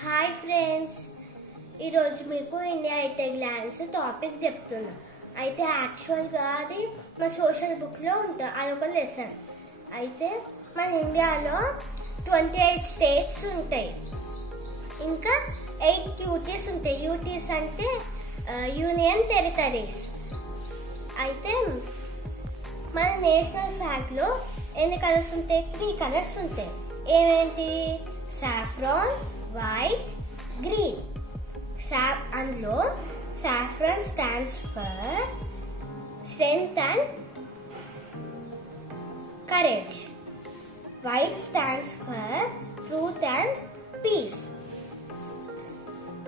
Hi friends, ఈరోజు మీకు India at a glance topic చెప్తున్నా. అయితే యాక్చువల్గా అది మా సోషల్ బుక్లో ఉంటుంది, అదొక లెసన్. అయితే మన ఇండియాలో 28 స్టేట్స్ ఉంటాయి, ఇంకా 8 యూటీస్ ఉంటాయి. యూటీస్ అంటే యూనియన్ టెరిటరీస్. అయితే మన నేషనల్ ఫ్లాగ్లో ఎన్ని కలర్స్ ఉంటాయి? 3 కలర్స్ ఉంటాయి. ఏమేంటి? Saffron, white, green. అందులో saffron stands for strength and courage. White stands for truth and peace.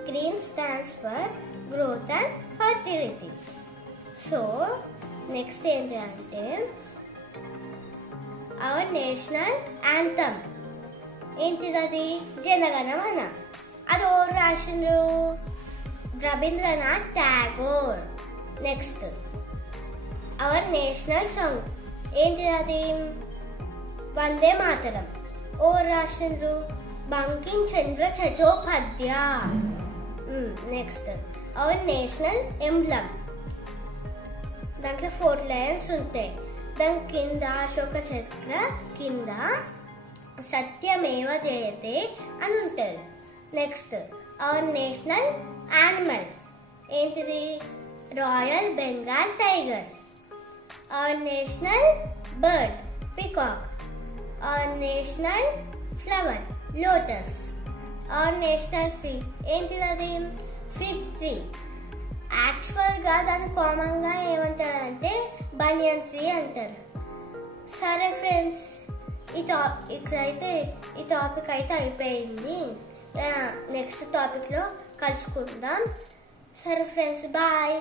Green stands for growth and fertility. So next ఏంటి అంటే అవర్ నేషనల్ యాంథమ్. ఏంటిది? జనగణమన. అది ఎవరు రాసిండ్రు? Rabindranath Tagore. Next our national song ఏంటిది? వందే మాతరం. ఎవరు రాసిండ్రు? Bankim Chandra Chattopadhyay. Next our national emblem. దాంట్లో 4 లైన్స్ ఉంటాయి. దాని కింద అశోక చక్ర కింద సత్యమేవ జయతే అని ఉంటుంది. నెక్స్ట్ అవర్ నేషనల్ యానిమల్ ఏంటిది? Royal Bengal tiger. Our national bird peacock. Our national flower lotus. Our national tree ఏంటిది? Fig tree. యాక్చువల్గా దాన్ని కామన్గా ఏమంటారంటే బనియన్ ట్రీ అంటారు. సరే ఫ్రెండ్స్, ఈ టాపిక్ అయితే అయిపోయింది. నెక్స్ట్ టాపిక్లో కలుసుకుందాం. సరే ఫ్రెండ్స్, బాయ్.